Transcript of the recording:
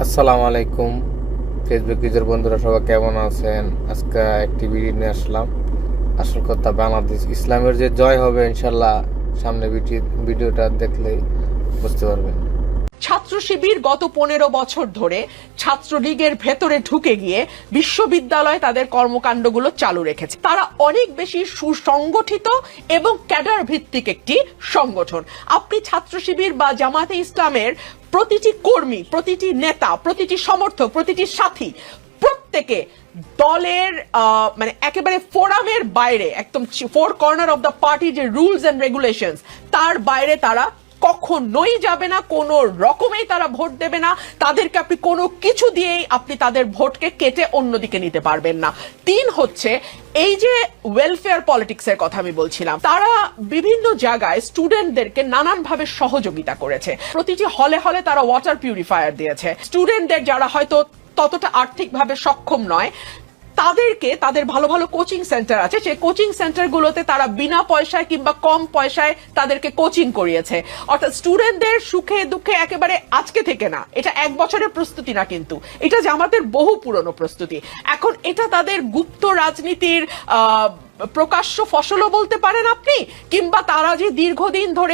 আসসালামু আলাইকুম Facebook user বন্ধুরা, সবাই কেমন আছেন? আজকে একটি ভিডিও নিয়ে আসলাম। আসল কথা, বাংলাদেশ ইসলামের যে জয় হবে ইনশাল্লাহ, সামনে ভিডিওটা দেখলেই বুঝতে পারবেন। ছাত্র শিবির গত 15 বছর ধরে ছাত্রলীগের ভেতরে ঢুকে গিয়ে বিশ্ববিদ্যালয়ে তাদের কর্মকাণ্ডগুলো চালু রেখেছে। তারা অনেক বেশি সুসংগঠিত এবং ক্যাডার ভিত্তিক একটি সংগঠন। আপনি ছাত্র শিবির বা জামাতে ইসলামের প্রতিটি কর্মী, প্রতিটি নেতা, প্রতিটি সমর্থক, প্রতিটি সাথী প্রত্যেকে দলের মানে একেবারে ফোরামের বাইরে, একদম four corner of the party যে রুলস এন্ড রেগুলেশনস, তার বাইরে তারা কখনোই যাবে না, কোনো রকমেই তারা ভোট দেবে না। তাদেরকে আপনি কোনো কিছু দিয়েই আপনি তাদের ভোটকে কেটে অন্যদিকে নিতে পারবেন না। 3 হচ্ছে এই যে ওয়েলফেয়ার পলিটিক্সের কথা আমি বলছিলাম, তারা বিভিন্ন জায়গায় স্টুডেন্টদেরকে নানানভাবে সহযোগিতা করেছে। প্রতিটি হলে হলে তারা ওয়াটার পিউরিফায়ার দিয়েছে। স্টুডেন্টদের যারা হয়তো ততটা আর্থিকভাবে সক্ষম নয়, তাদেরকে তাদের ভালো ভালো কোচিং সেন্টার আছে, সেই কোচিং সেন্টারগুলোতে তারা বিনা পয়সায় কিংবা কম পয়সায় তাদেরকে কোচিং করিয়েছে। অর্থাৎ স্টুডেন্টদের সুখে দুঃখে একেবারে আজকে থেকে না, এটা 1 বছরের প্রস্তুতি না, কিন্তু এটা জামাতের বহু পুরনো প্রস্তুতি। এখন এটা তাদের গুপ্ত রাজনীতির প্রকাশ্য ফসলও বলতে পারেন আপনি, কিংবা তারা যে দীর্ঘদিন ধরে